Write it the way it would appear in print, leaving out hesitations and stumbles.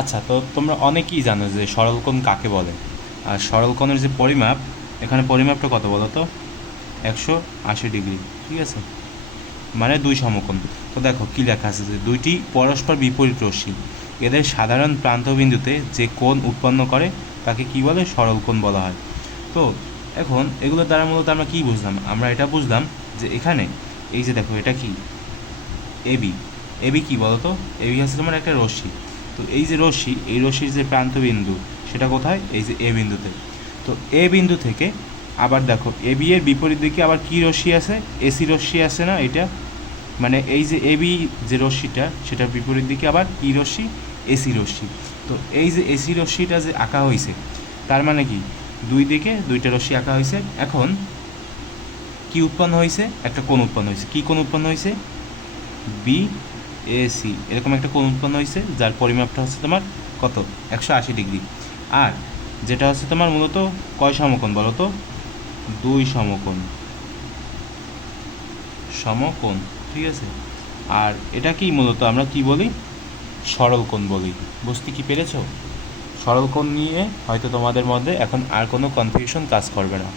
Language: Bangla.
আচ্ছা, তো তোমরা অনেকেই জানো যে সরলকোণ কাকে বলে। আর সরলকোণের যে পরিমাপ, এখানে পরিমাপটা কত বলো তো? 180 ডিগ্রি। ঠিক আছে, মানে দুই সমকোণ। তো দেখো কি লেখা আছে, যে দুইটি পরস্পর বিপরীত রশ্মি এদের সাধারণ প্রান্তবিন্দুতে যে কোণ উৎপন্ন করে তাকে কি বলে? সরলকোণ বলা হয়। তো এখন এগুলোর দ্বারা মূলত আমরা কী বুঝলাম? আমরা এটা বুঝলাম যে এখানে এই যে দেখো, এটা কি? এবি। এবি কী বলো তো? এবি হচ্ছে তোমার একটা রশ্মি। তো এই যে রশ্মি, এই রশ্মির যে প্রান্তবিন্দু সেটা কোথায়? এই যে এ বিন্দুতে। তো এ বিন্দু থেকে আবার দেখো, এবি এর বিপরীত দিকে আবার কী রশ্মি আছে? এসি রশ্মি আছে না এটা? মানে এই যে এবি যে রশ্মিটা, সেটার বিপরীত দিকে আবার কী রশ্মি? এসি রশ্মি। তো এই যে এসি রশ্মিটা যে আঁকা হয়েছে, তার মানে কি? দুই দিকে দুইটা রশ্মি আঁকা হয়েছে। এখন কি উৎপন্ন হয়েছে? একটা কোণ উৎপন্ন হয়েছে। কী কোণ উৎপন্ন হয়েছে? বি এ সি, এরকম একটা কোণ উৎপন্ন হয়েছে, যার পরিমাপটা হচ্ছে তোমার কত? 180 ডিগ্রি। আর যেটা হচ্ছে তোমার মূলত কয় সমকোণ বলো তো? দুই সমকোণ। সমকোণ, ঠিক আছে। আর এটা কি মূলত আমরা কি বলি? সরল কোণ বলি। বুঝতে কি পেরেছো? সরল কোণ নিয়ে হয়তো তোমাদের মধ্যে এখন আর কোনো কনফিউশন কাজ করবে না।